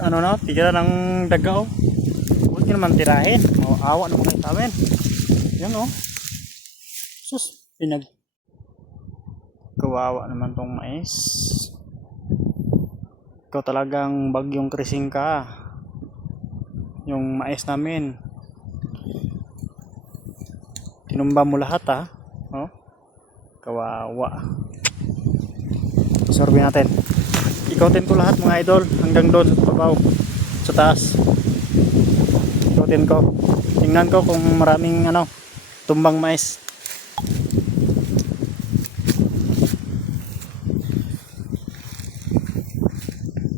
ano na, tira ng daga oh. Huwag nyo naman tirahin. Maawa naman kayo sa amin. Yan oh. Sus, kawawa naman tong mais. Ikaw talagang bagyong krising ka. Yung mais namin. Tinumba mo lahat ha. Oh. Kawawa. Sorbe natin. Ikotin ko lahat mga idol hanggang doon sa pabaw, sa taas. Ikotin ko. Tingnan ko kung maraming tumbang mais.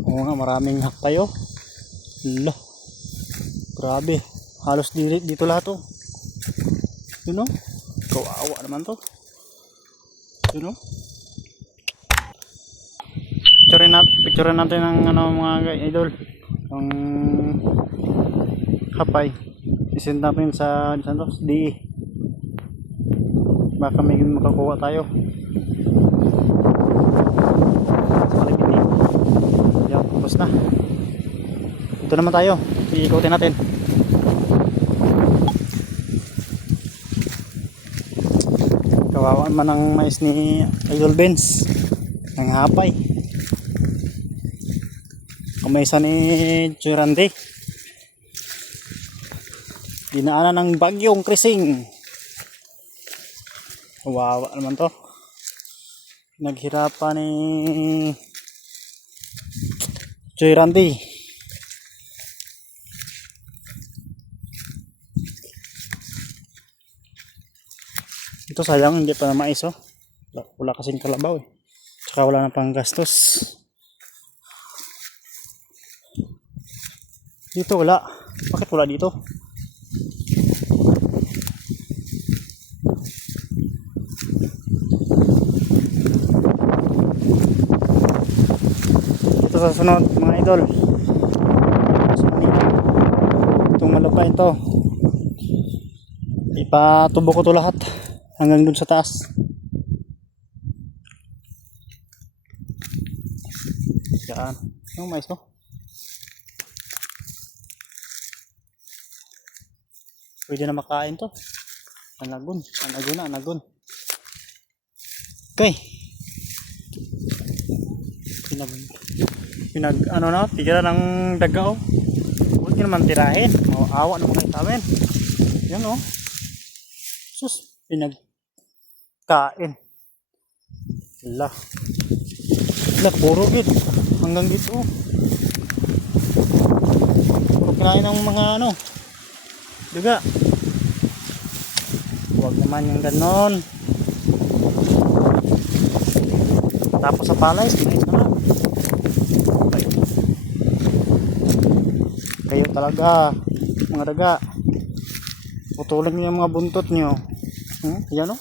Oo nga, maraming hakay oh. Lo. Grabe. Halos dito lahat oh. Yun oh. Kawawa naman yun oh. Picture natin ng mga idol. Ang hapay. Isend natin sa DE. Baka may makakuha tayo. Yan, tapos na. Ito naman tayo. Iikutin natin. Kawawa man ang mais ni Idol Benz. Ang hapay. Kumaysa ni Churandi. Dinaanan ng bagyong krising. Kawawa naman to. Naghirapan ni Churandi. Ito sayang hindi pa na mais oh. Wala kasing kalabaw eh. Tsaka wala na pang gastos. Dito wala. Bakit wala dito? Ito sa sunod mga idol. Itong malupay ito. Ipatubo ko to lahat hanggang dun sa taas. Yan. Yung mais oh. Pwede na makain to. Anagon. Okay. Tira ng daga oh. Huwag nyo naman tirahin. Maawa naman kayo sa amin. Yan oh. Sus, pinagkain. Lah, puro gid. Hanggang dito oh. Puro kinain ng mga daga. Huwag naman yung ganon. Tapos sa palay, mais na lang. Okay. Kayo talaga, mga daga. Putulin niyo yung mga buntot niyo. Yan o.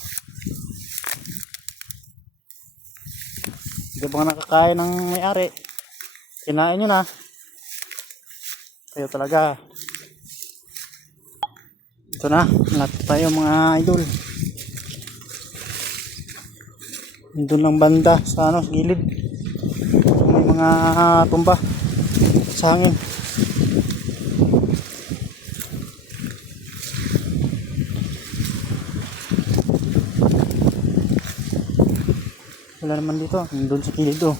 Hindi ba nakakain ng may-ari? Kinain nyo na. Kayo talaga. Ito na, lahat tayo mga idol. Doon lang banda sa gilid. May mga tumba sa hangin. Wala naman dito. Doon sa gilid oh.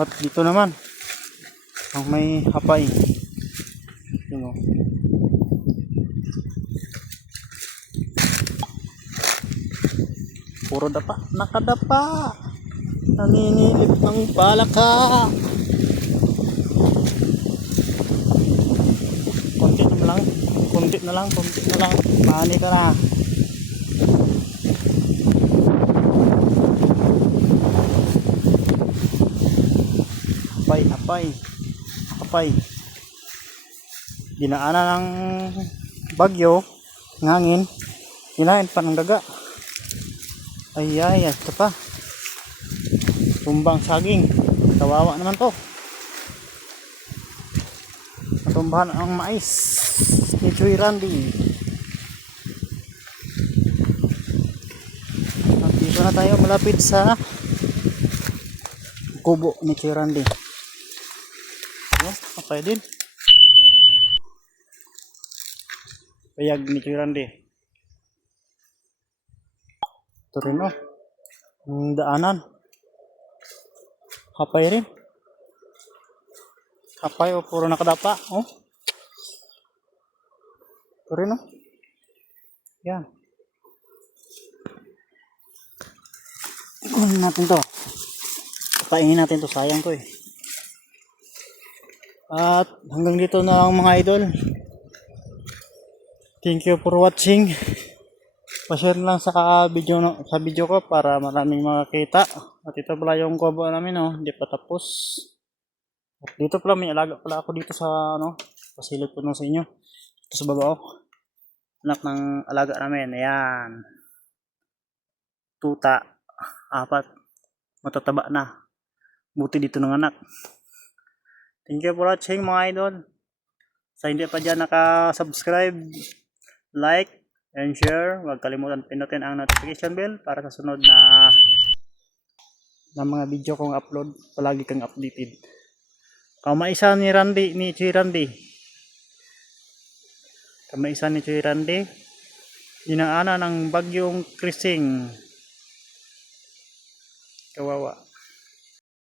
At dito naman ang may hapay. Puro dapa, nakadapa. Naninilip ng palaka. Konti na lang. Mani ka na. Hapay. Dinaanan ng bagyo, ngangin, kinain pa ng daga. Ay, ito pa. Tumbang saging. Kawawa naman to. Natumbahan ang mais ni Chuy Randy. Dito na tayo malapit sa kubo ni Kuya Randy. Okay din. Payag ni Kuya Randy. Ito rin oh. Ang daanan. Hapay rin. Hapay o puro nakadapa. Oh. Ito rin oh. Yan. Kunin natin to. Kainin natin to. Sayang to eh. At hanggang dito na ang mga idol. Thank you for watching. Pa-share lang sa video ko para maraming makakita. At ito pala yung kubo namin oh, hindi pa tapos. At dito pala may alaga pala ako dito sa pasilip ko sa inyo. Ito sa baba oh. Anak ng alaga namin. Ayan. Tuta. 4. Matataba na. Buti dito ng anak. Thank you for watching mga idol. Sa hindi pa dyan naka-subscribe, like, and share. Huwag kalimutan pinutin ang notification bell para sa sunod na mga video kong upload. Palagi kang updated. Kamaisa ni Chuy Randy. Kamaisa ni Chuy Randy. Dinaanan ng bagyong Krising. Kawawa.